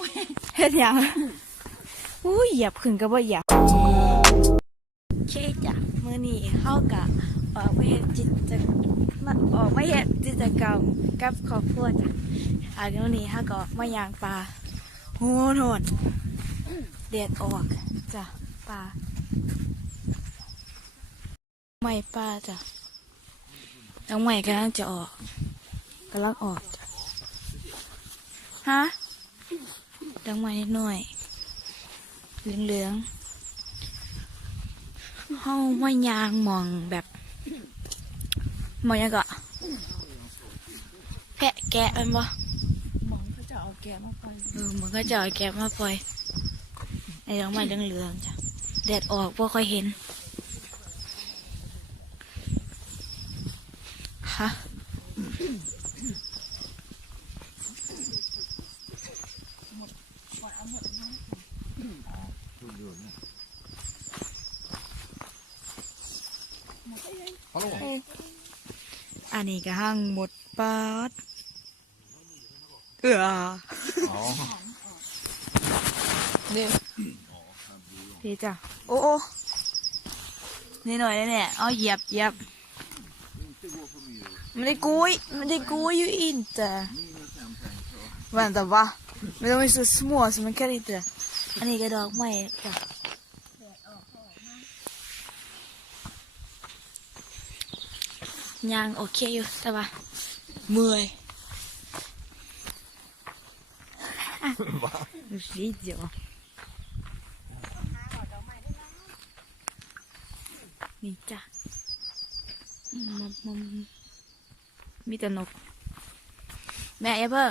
ม่เฮ็ดหยังอุ้ยเหยียบขึ้นก็บ่เหยียบเคจ้ะมื้อนี้เฮากะออกไปเฮ็ดจิตมาออกมาเฮ็ดกิจกรรมกับครอบครัวจ้ะอามื้อนี้เฮาก็ออกมาย่างปลาโหโทษแดดออกจ้ะปลาไม่ปลาจ้ะทั้งใหม่กำลังจะออกกำลังออกจ้ะฮะ ดังไม้นิดหน่อยเหลืองๆเฮาไม่ยางมองแบบมองยังก็แพะแกะมันบ่หมองเขาจะเอาแกะมาปล่อยเออมันก็จะเอาแกะมาปล่อยไอ้ดังไม้เหลืองๆจ้ะแดดออกบ่ค่อยเห็นฮะ นนี้ก็ห้างหมดปาดเอืออ๋อเนี่ยดีจ้ะโอ้โอ้นี่หน่อยนี่เนี่ยเอาเหยียบเหยียบมันได้กุยมันได้กุยอยู่อินแต่วันแต่ว่าไม่ต้องไปซื้อสมัวสมันแค่นี้แต่อันนี้ก็ดอกไม้จ้ะ ยางโอเคอยู่แต่ว่าเมื่อยดูสิเดี๋ยวนี่จ้ะมมมมีแต่นก แม่อย่าเพิ่ง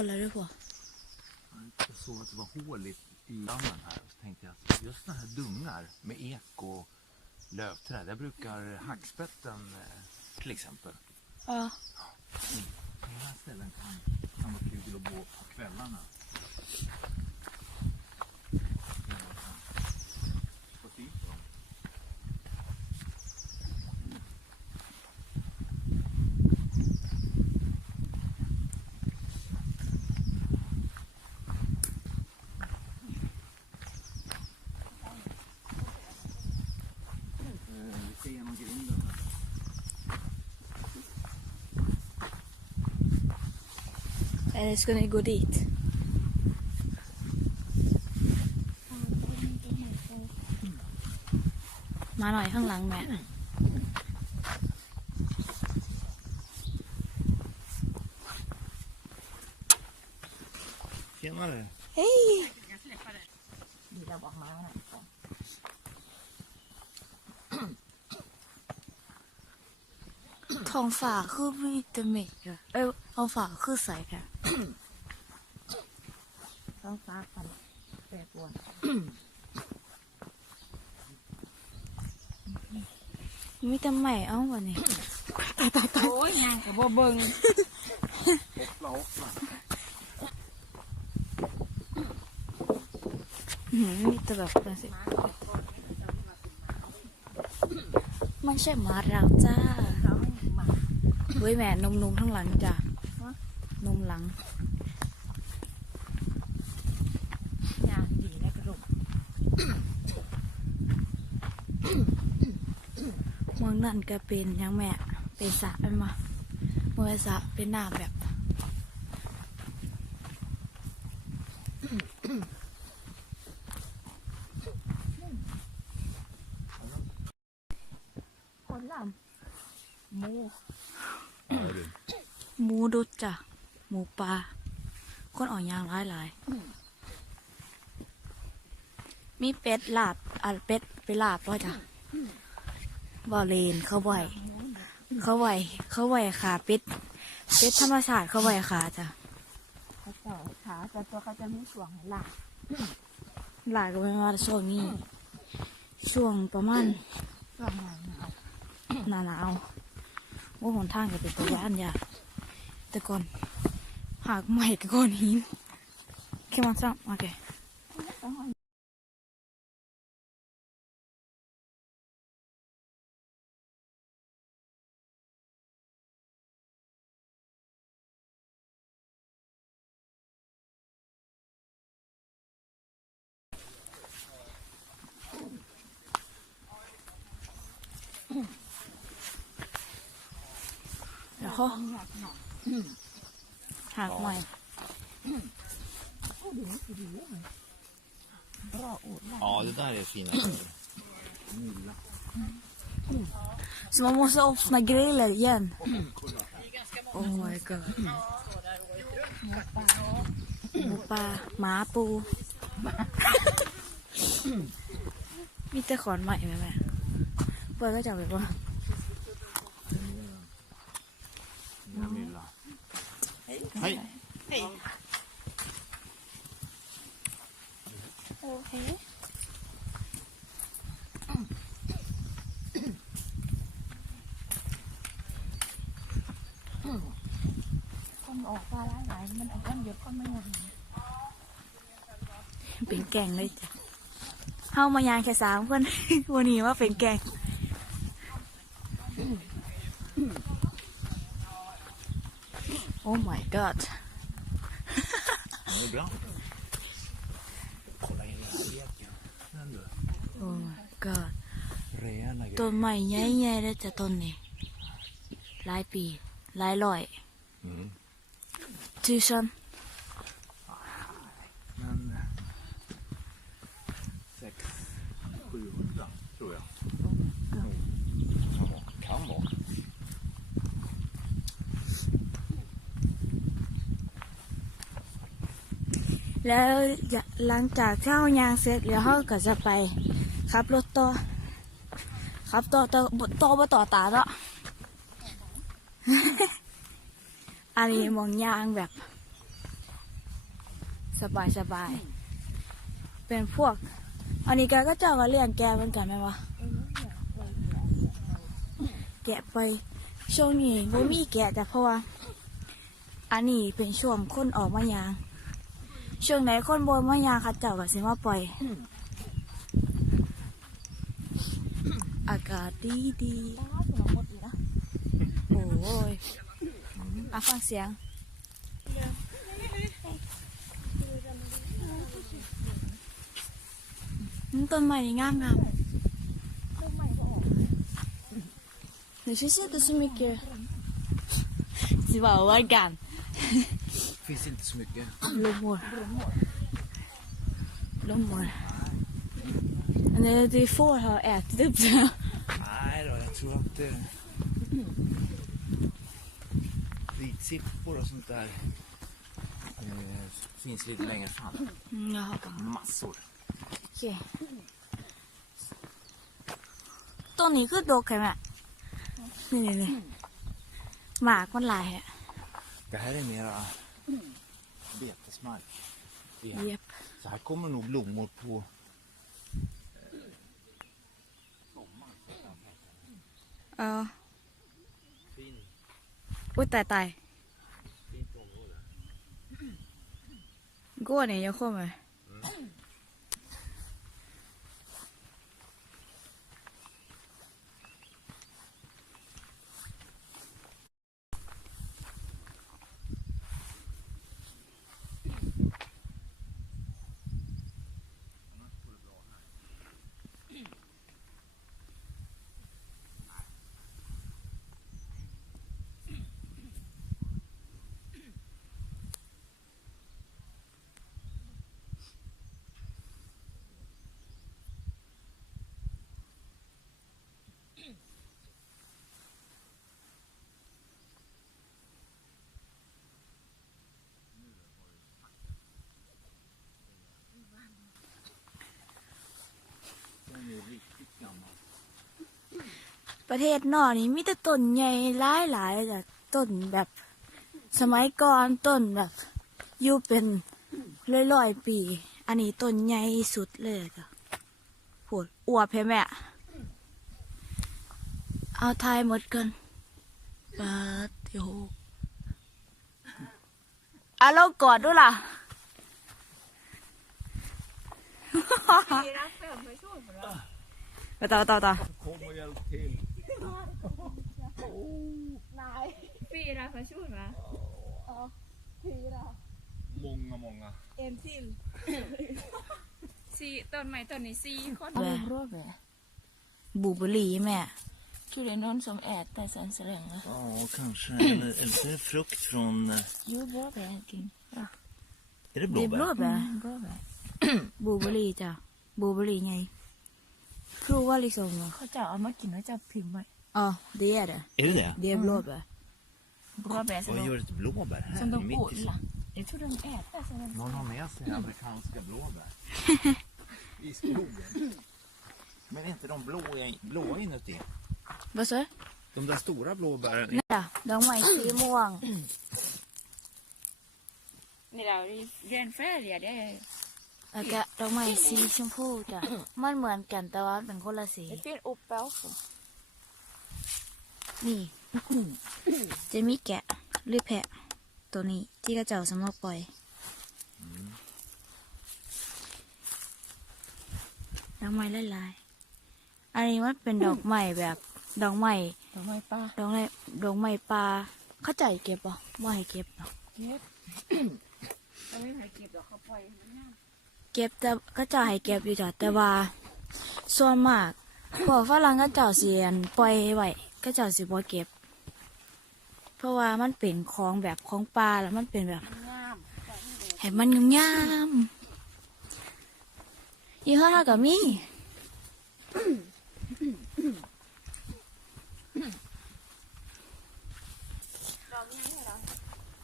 kollar du på? Jag såg att det var hål i dammen här. Och så tänkte jag att just sådana här dungar med ek och lövträd. Där brukar hackspetten eh, till exempel. Ja. Sådana mm. här ställen kan, kan vara kul att bo på kvällarna. Eller ska ni gå dit? Ma หน่อยข้างหลังแม่ Tjenare! เฮ้ยดีเราบอกมาน่ะท้องฟ้าคือมีแต่เมฆอะเอ้ยท้องฟ้าคือใสแท้ ต้องฟ้าฟันแปรปรวนมีแต่ใหม่เอ้าวันนี้โอ้ยยางกับบ่เบิ่ง Hoppla hoppla! อื้อหือมีแต่แบบนั้นสิไม่ใช่หมาเราจ้าเขาไม่หมาเว้ยแม่นมนมๆทั้งหลังจ้ะนมหลั งยางดีนะกระดูกเมืองนั่นก็เป็นยังแม่เป็นสระเป็นมาเมื่อสระเป็นหน้าแบบ คนลำหมู Ja, du. หมูดุดจ้ะ หมูปลาคนอ่อนยางหลายหลายๆมีเป็ดลาบอะเป็ดไปลาบป่ะจ้ะบ่เลนเขาไหวเขาไหวเขาไหวขาเป็ดเป็ดธรรมชาติเขาไหวขาจ้ะเขาเจาะขาแต่ตัวเขาจะมีส่วงให้หลากหลายก็เป็นว่าช่วงนี้ช่วงประมาณส่วงหางหนาหนาหนาวว่าหนทางก็เป็นตัวย่านยากแต่ก่อนหากใหม่กับก้อนหินแค่มันซ้ำโอเค แล้วก็หากใหม่ Ja, det där är fina Mylla. Så man måste öppna grillen igen. Oh my god. หมูปลาหมาปูมีแต่ขอนใหม่ไหมแม่เปิดก็จับไปว่า Fina mylla. Hej! โอเค คนออกปลาหลายๆมันออกก้อน เยอะก้อนไม่หมดเป็นแกงเลยจ้ะเฮามายางแค่สามคนวันนี้ว่าเป็นแกงโอ้ my god Den är bra. Kolla in den här leken. Den du. โอ้ my god Rejäla ต้น grejer. ใหม่ใหญ่ๆแล้วจะต้นนี้หลายปีหลายร้อย Mm. ทูชัน Men... eh, Sex, sjuhundra tror jag. Mm. Ja, kan vara. แล้วหลังจากที่ายางเสร็จแล้วเฮาก็จะไปขับรถต่อขับต่อต่อต่อบ่ต่อตาเนาะอันนี้มองยางแบบ สบายสบายเป็นพวก อันนี้แกก็เจ้าก็เลี้ยงแกเหมือนกันไหมวะแกะไปช่วงนี้บ่มีแกะแต่เพราะว่า อันนี้เป็นช่วงคนออกมายาง ช่วงไหนคนบนมายางเขาเจ้าก็สิมาปล่อย อากาศดีดีปลาหัวหมดอีกนะๆโอ้ยอะฟังเสียงอืมต้นไม้นี่งามงามต้นใหม่ก็ออก Det finns inte så mycket. Det var organ. Finns inte så mycket. Blommor. Blommor. Men det, det får ha ätit upp det. Nej då, jag tror att det... Vitsippor och sånt där eh, finns lite längre fram. Mm, jaha. Massor. โอเคต้นนี้คือดกใช่ไหมนี่นี่นี่หมากมันหลายอะ Det här är mera betesmark. Det, เย็บ så här kommer nog blommor på เออ fin, อุ้ยตายตาย fint område. กัวเนี่ยยังเข้ามา ประเทศนอกนี่มีแต่ต้นใหญ่หลายหลายๆเลยจ้ะต้นแบบ สมัยก่อนต้นแบบอยู่เป็นร้อยๆปี อันนี้ต้นใหญ่สุดเลยจ้ะโหดอวบใช่ไหมอะเอาทายหมดกันปาติโหอะเรากอดด้วยล่ะปีรักเติมไปช่วยหมดแล้วไปต่อต่อต่อ Kom och hjälp till. นายปีรักไปช่วยมาอ๋อปีรัก Många, många. เอ็มซิมสี่ต้นไม้ต้นนี้สี่คนแหวรัวแหวบูเบอรี่แม่คือเรนอน som äter sen så länge. Ja, kanske. Eller, eller så är det frukt från... eh, Jo, blåbär King. Är det เดียบ blåbär? รวบเหรอ Blåbär. บูเบอรี่จ้ะบูเบอรี่ไง ครูว่าลิสงเหรอเขาจะเอามากินแล้วจะพิมพ์ไว้อ๋อเดียด Är det det? เดียบรวบเหรอ blåbär som Vad de, gör ett blåbär här? som de mitt i odlar. Jag tror de äter så de... Någon har med sig amerikanska blåbär. I skogen. Men är inte de blåa, blåa inuti? บ่สวย De där stora blåbären. นี่จ้ะดอกไม้สีม่ แฟร์เรียนได้แล้วก็ดอกไม้สีชมพูจ้ะ มันเหมือนกันแต่ว่าเป็นคนละสี Det finns uppe också. นี่จะมีแกะหรือแพะ ตัวนี้ที่กระเจ้าสำหรับปล่อยดอกไม้ลายๆ อันนี้มันเป็นดอกไม้แบบดอกไม้ De har ju bara ดอกไม้ดอกไม้ปลาเข้าใจเก็บป่ะว่าให้เก็บเนาะ gett. เราไม่เคยเก็บดอกเขาปล่อยมันน่า เก็บแต่ก็เจ้าให้เก็บอยู่จ้ะแต่ว่าส่วนมากพวกฝรั่งก็เจ้าเสียนปล่อยไว้ก็เจ้าสิบ่เก็บ เพราะว่ามันเป็นของแบบของปลาแล้วมันเป็นแบบ Ngam. ให้มันงามๆยี่ห้อเท่ากับมี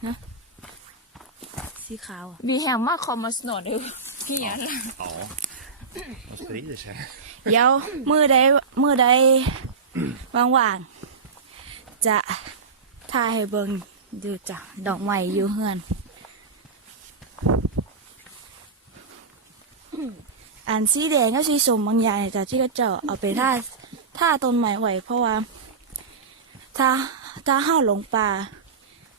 ฮะสีขาวมีแหงม้าคอมมาสนด้วยะ Vi hemma kommer snart nu. Igen. Ja. De sprider sig. เดี๋ยวมือใดมือใดว่างๆจะถ่ายให้เบิงดูจ้ะดอกไม้อยู่เฮือน อันสีแดงก็สีสมบางอย่างเนี่ยจ้ะที่ก็จะเอาไปท่าท่าต้นไม้ไว้เพราะว่า ถ้าถ้าห้าหลงป่า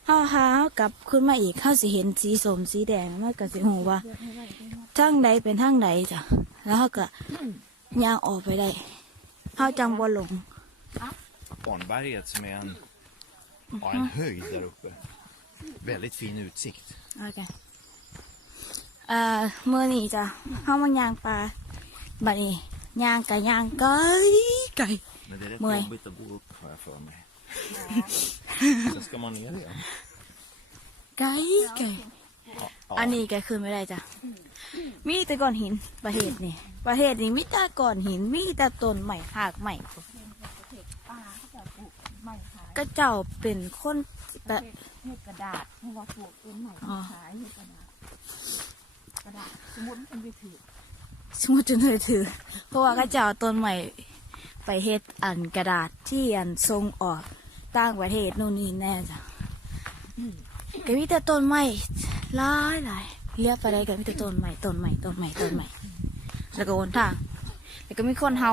ห้าหาเฮากลับขึ้นมาอีกเข้าสิเห็นสีสมสีแดงมันก็สิหูว่าทางใดเป็นทางใดจ้ะแล้วเขาก็ย่างออกไปได้เขาจังบ่หลง Barnberget som är en, ja, en höjd där uppe. Väldigt fin utsikt. โอเคเอ่อเมื่อนี้จ้ะเขามาย่างปลาบัดนี้ย่างกะย่างไก่ไก่ Men det är rätt Moj. jobbigt att gå upp har jag för mig. Sen ska man ner igen. ไก่ไก่ Ja. อันนี้ก็คือไม่ได้จ้ะ มีแต่ก้อนหินประเทศนี่ ประเทศนี้มีแต่ก้อนหิน มีแต่ต้นใหม่หากใหม่ ป้าเขาจะปลูกไม้ขายก็เจ้าเป็นคนแต่ เฮ็ดกระดาษเพราะว่าปลูกต้นไม้อ๋อ ขายเฮ็ดกระดาษ กระดาษสมมุติมันไปถือสมมติจนเลยถือ เพราะว่าก็เจ้าเอาต้นใหม่ไปเฮ็ดอันกระดาษที่อันทรงออก ต่างประเทศนู่นนี่แน่จ้ะก็มีแต่ต้นไม้หลายหลายเรียกไปได้ก็มีแต่ต้นใหม่ต้นใหม่ต้นใหม่ต้นใหม่แล้วก็วนทางแล้วก็มีคนเฮา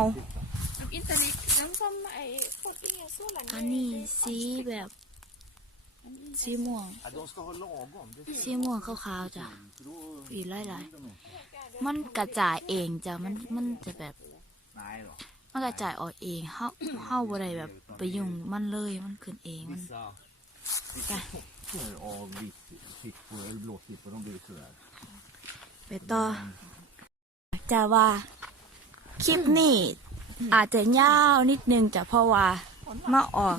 อินเทอร์เน็ตน้ำส้มไอ้พวกนี้สู้หลังอันนี้สีแบบสีม่วงสีม่วงขาวๆจ้ะอีหลายหลายๆมันกระจายเองจ้ะมันมันจะแบบ มันกระจายออกเองเฮาเฮาบ่ได้แบบไปยุ่งมันเลยมันขึ้นเองมัน Vissa, sorter av vittfippor eller blåsippor, de blir sådär. ไปต่อจะว่าคลิปนี้อาจจะยาวนิดนึงจะเพราะว่ามาออก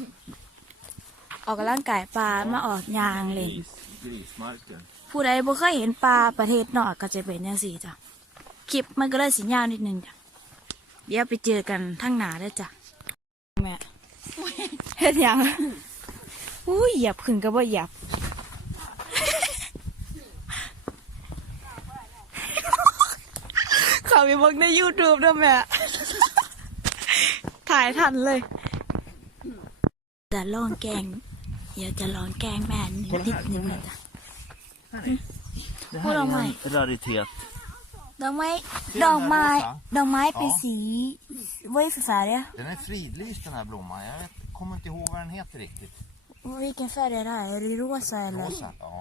ออกกำลังกายปลามาออกยางเลย Gris, grismarken. ผู้ใดบ่เคยเห็นปลาประเทศนอกก็จะเป็นอย่างสี่จ้ะคลิปมันก็เลยสิยาวนิดนึงจ้ะ เดี๋ยวไปเจอกันทั้งหนาได้อจ้ะแม่เฮ็ดหยังอุ้ยเหยียบขึ้นก็บ่เหยียบเขาไปเบิ่งใน YouTube ด้วยแม่ถ่ายทันเลย จะลองแกล้งเดี๋ยวจะลองแกล้งแม่นิดนึงนะจ๊ะ Det Kolla här är mig. en raritet. ดอกไม้ Den ดอกไม้ där rosa. ดอกไม้เป็น Ja. สี vad är för färg? Den är fridlyst den här blomman. Jag vet, kommer inte ihåg vad den heter riktigt. Vilken färg är det här? Är det rosa eller? Rosa? Ja.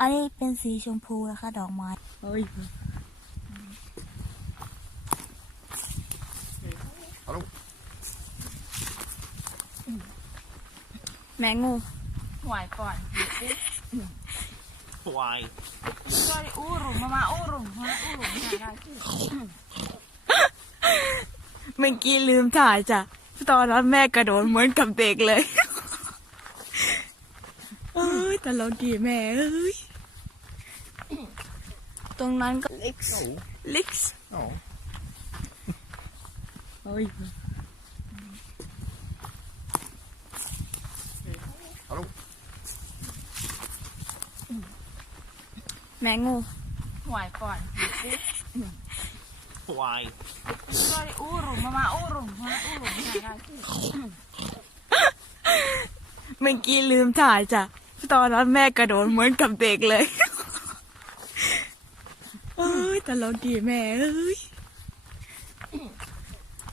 อันนี้เป็นสีชมพูนะคะดอกไม้เฮ้ย Hallå? แมงงูหวายก่อน Why? ก็ได้อู้รุมมามาอู้รุมมาอู้รุมหาได้เมื่อกี้ลืมถ่ายจ้ะ ตอนนั้นแม่กระโดดเหมือนกับเด็กเลย เอ้ยตลกดีแม่เอ้ย ตรงนั้นก็ลิกส์ Jo. ลิกส์ Ja. เฮ้ย Hallå? แมงงูหวายก่อน Why? ก็ได้อู้รุมมามาอู้รุมมาอู้รุมหาได้เมื่อกี้ลืมถ่ายจ้ะตอนนั้นแม่กระโดดเหมือนกับเด็กเลยเอ้ยตลกดีแม่เอ้ย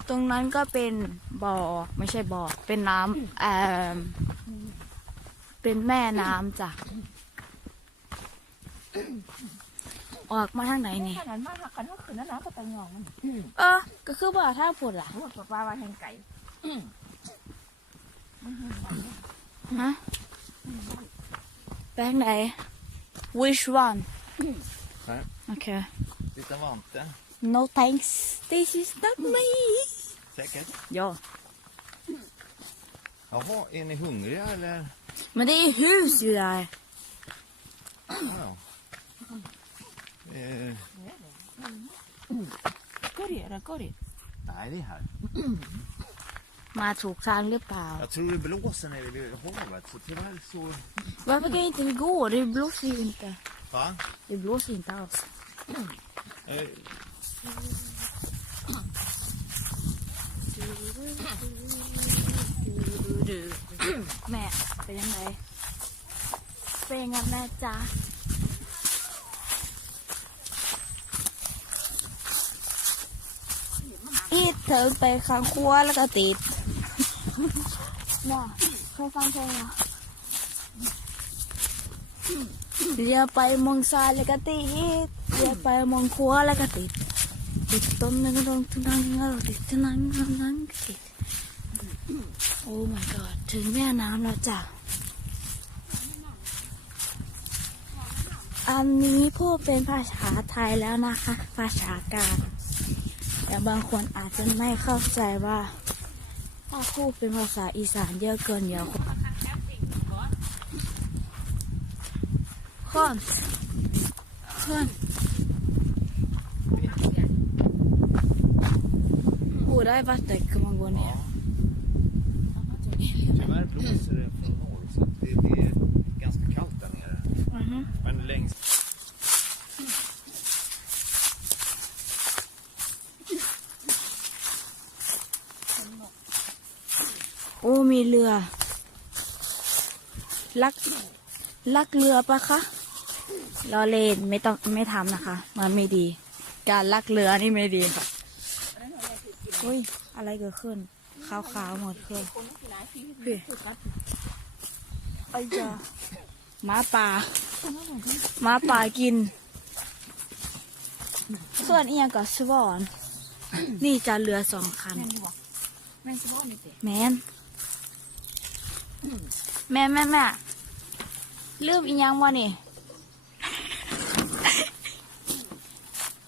ตรงนั้นก็เป็นบ่อไม่ใช่บ่อเป็นน้ำเอ่อเป็นแม่น้ำจ้ะ ออกมาทางไหนนี่ ขนาดมากหักกันก็คือนั่นนะก็ตังหยองมันเออ ก็คือบ่อท่าผุดล่ะโอ้ป้าป้าว่าแทงไก่ฮะแบงค์ไหน which one Nej. okay Lite vante. no thanks this is not me Säkert. ja Jaha, är ni hungriga eller? men det är hus ju där Ja, ja. Eh, ก็ดีอะไรก็ดี nej, det är här. มาถูกทางหรือเปล่า Jag tror det blåser nere vid havet, så tyvärr så... Varför kan inte vi gå? Det blåser ju inte. Va? Det blåser inte alls. Eh, แม่เป็นยั งไงเป็นยังไงแม่จ๊ะอีดเถิงไปข้างครัวแล้วก็ติดน่ะเคยฟังเพลงเหรอเลี้ยวไปมองซ้ายแล้วก็ติดเลี้ยวไปมองขวาแล้วก็ติดติดต้นนึงตรงทุนังเราติดทุนังทุนังก็ติดโอ้ my god ถึงแม่น้ำแล้วจ้ะอันนี้พูดเป็นภาษาไทยแล้วนะคะ ภาษากลาง แต่บางคนอาจจะไม่เข้าใจว่า ถ้าพูดเป็นภาษาอีสานเยอะเกินเดี๋ยวคนคอนคอนพูดได้ปะแต่คือมันบนเนี่ย tyvärr blåser det från norr, så att det, det är ganska kallt där nere. Mhm. Men längs โอ้ มี เรือ ลัก ลักเรือปะคะรอเลนไม่ต้องไม่ทำนะคะ มันไม่ดี การลักเรือนี่ไม่ดีค่ะอุ้ย อะไรเกิดขึ้น ขาวๆหมดเลยพี่ไอ้จ้าหมาป่าหมาป่ากิน ส่วนเอียงกับสวอน นี่จะเรือสองคัน แม่นสิบ่นี่เตะ แมนแม่แม่แม่ลืมอีกยังวะนี่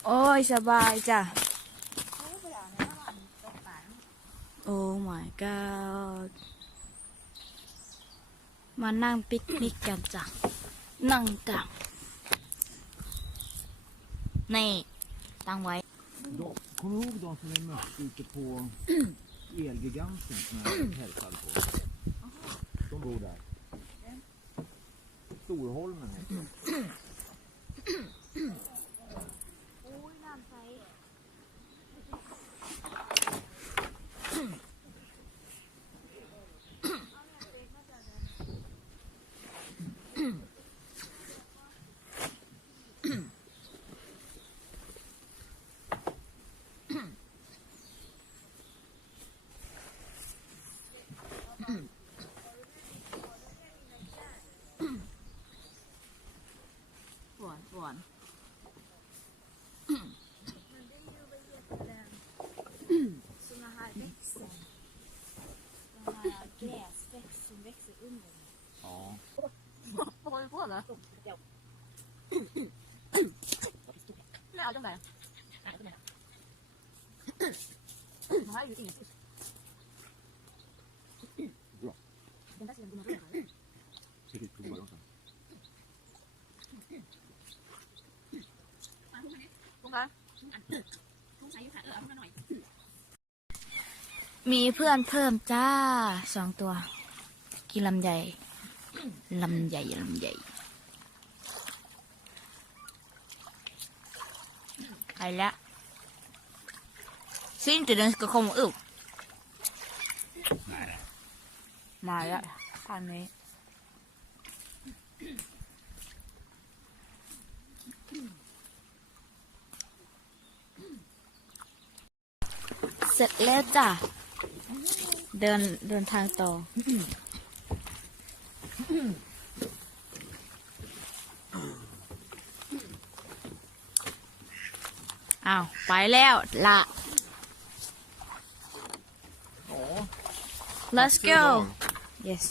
โอ้ย สบายจ้ะ โอ้ my god มานั่งปิกนิกกันจ้ะ นั่งจ้ะ นี่ ตั้งไว้ De, kommer du ihåg de som vi mötte ute på Elgiganten som jag hälsade på? Bornholmen ไม่เอาจังไหนไหนจังไหนมาให้อยู่ที่ไหน Den där sidan går man runt här. Ska vi prova dem sen? ตรงกลางมีเพื่อนเพิ่มจ้าสองตัว กินลำใหญ่ลำใหญ่ลำใหญ่ ไปละซินจะเดินก็คงอึก Nej, nej. มาแล้วอันนี้เสร็จแล้วจ้ะเดินเดินทางต่อ อ้าว ไปแล้วละ let's go yes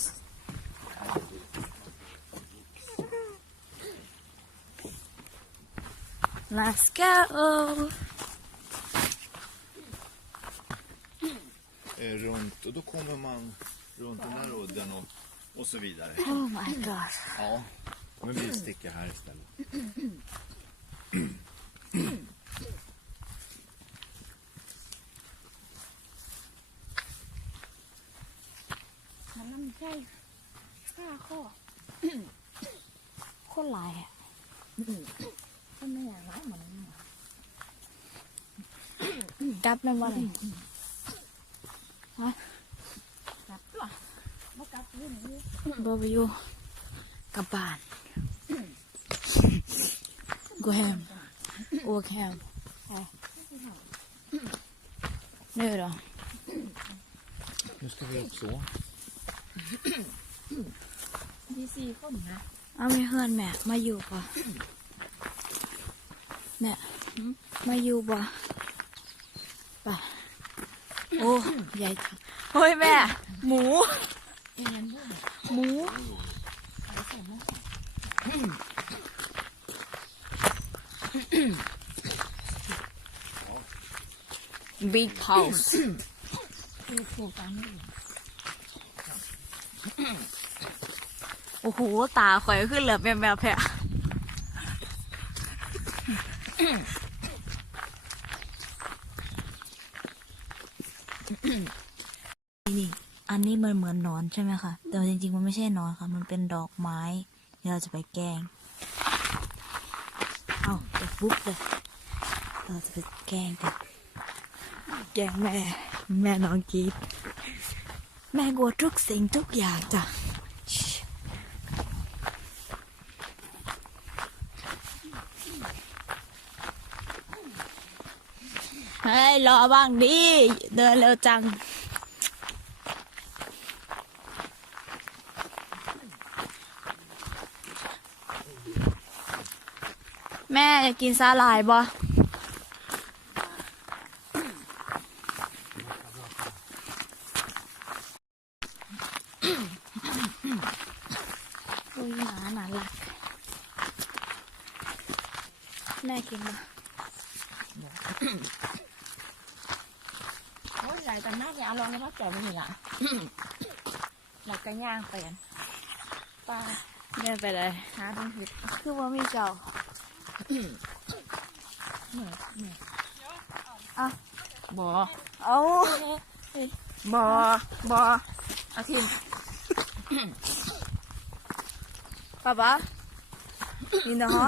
let's go Eh, Runt, och då kommer man runt den här udden och, och så vidare. oh my god Ja, men vi sticker här istället. คตรหลายอะก็ไม่อยากร้ายเหมือนดับแม่นว่าอะไรกับตัวมากับยื่นนี่บอบอยู่กลับบ้านกูแฮมโอ้แฮมนี่เหรอ Nu ska vi upp så. ดีซีคนนะ เอาไม่เฮือนแม่มาอยู่ปะแม่มาอยู่ปะปะโอ้ใหญ่จังเฮ้ยแม่ หมูเอ็นด้วยหมูไปใส่หม้อบิ๊กเ u าส์คือ โครงการนี่โอ้โห ตาข่อยขึ้นเหลือบแมวแมวแพะนี่อันนี้มันเหมือนหนอนใช่ไหมคะ แต่จริงๆ มันไม่ใช่หนอนค่ะ มันเป็นดอกไม้ที่เราจะไปแกล้งเอาเด็กบุ๊บเลย เราจะไปแกล้งกัน แกล้งแม่ แม่น้องกรีดแม่กลัวทุกสิ่งทุกอย่างจ้ะ เฮ้ย รอบ้างดิเดินเร็วจัง แม่อยากกินสาหร่ายบ่อุ้ยหมาหนาหลักแม่กินบ่ โอ้ยใหญ่แต่หน้าเนี่ยเอาลองแล้วก็แก่ไม่เหนียวหลักกระ ย่างเปลี่ยนปลาแม่ไปเลยหาตรงหิดคือว่ามีเจ้าเหนื่อยเหนื่อยอะบ่เอาบ่บ่อาทิมป้าป้านี่นะฮะ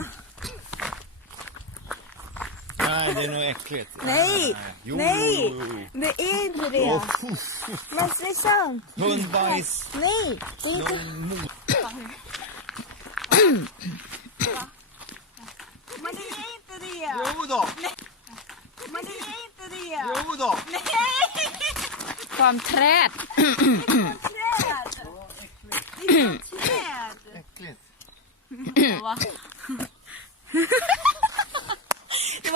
Nej, det är nog äckligt. Nej, Jo, nej, det är inte det. Men sluta. Hundbajs. Nej, det är inte. Mot... Men det är inte det. Jo då. Men det är inte det. Jo då. Nej, Kom träd. träd. Det är träd. Äckligt. Va? då.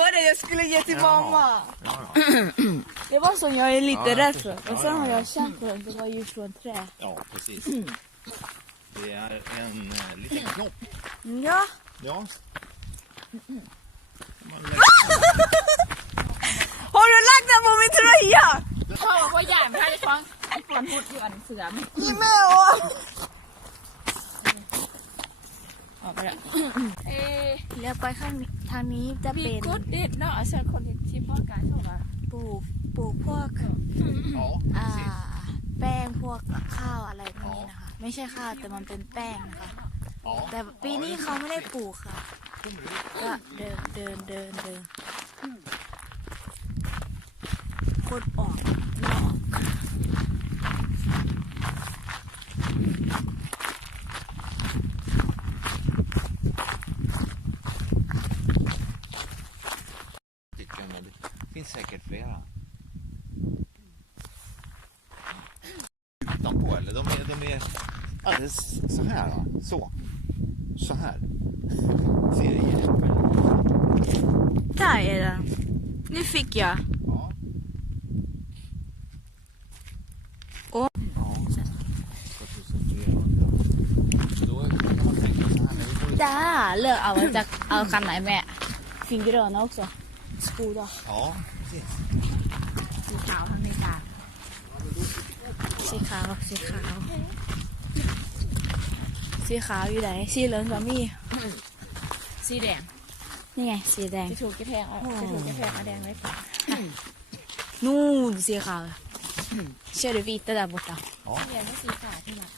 Det var som jag är lite Ja, jag rädd förstår. för. Och Ja, sen ja, har ja. jag känt på den, det var ju från trä. ja, precis. Det är en eh, liten knopp. Ja. Ja. Man lägger- Har du lagt den på min tröja? พ่อบอกว่าอย่างถ้าจะฟังไอ้ปวนพูดอยู่อันเสือมัน Jimmy! ข้างทางนี้จะมีเป็นกุดเด็ดเนาะเอาเชิญคนที่พ่อการชอบอะปลูกปลูกพวก Ja, อ่า precis. แป้งพวกข้าวอะไรพวกนี้นะคะ ไม่ใช่ข้าวแต่มันเป็นแป้งนะคะ Ja. แต่ปีนี้เขาไม่ได้ปลูกค่ะ Kommer du? ก็เดินเดินเดินเดินคนออก Så. Så här. Ser du Där är den. Nu fick jag. Ja. Och. Där! Lövavlet kan med. Fin gröna också. Skoda. Ja, precis. Ser kall, han är kall. Ser kall, ser. สีขาวสีขาวสีขาวอยู่ไหนสีเหลืองก็มีสีแดงนี่ไง สีแดงที่ถูกกระแพงเอาที่ถูกกระแพงเอาแดงไว้ก่อนนู่นสีขาว Ser du vita där borta? เรียนก็สีขาวที่หลัง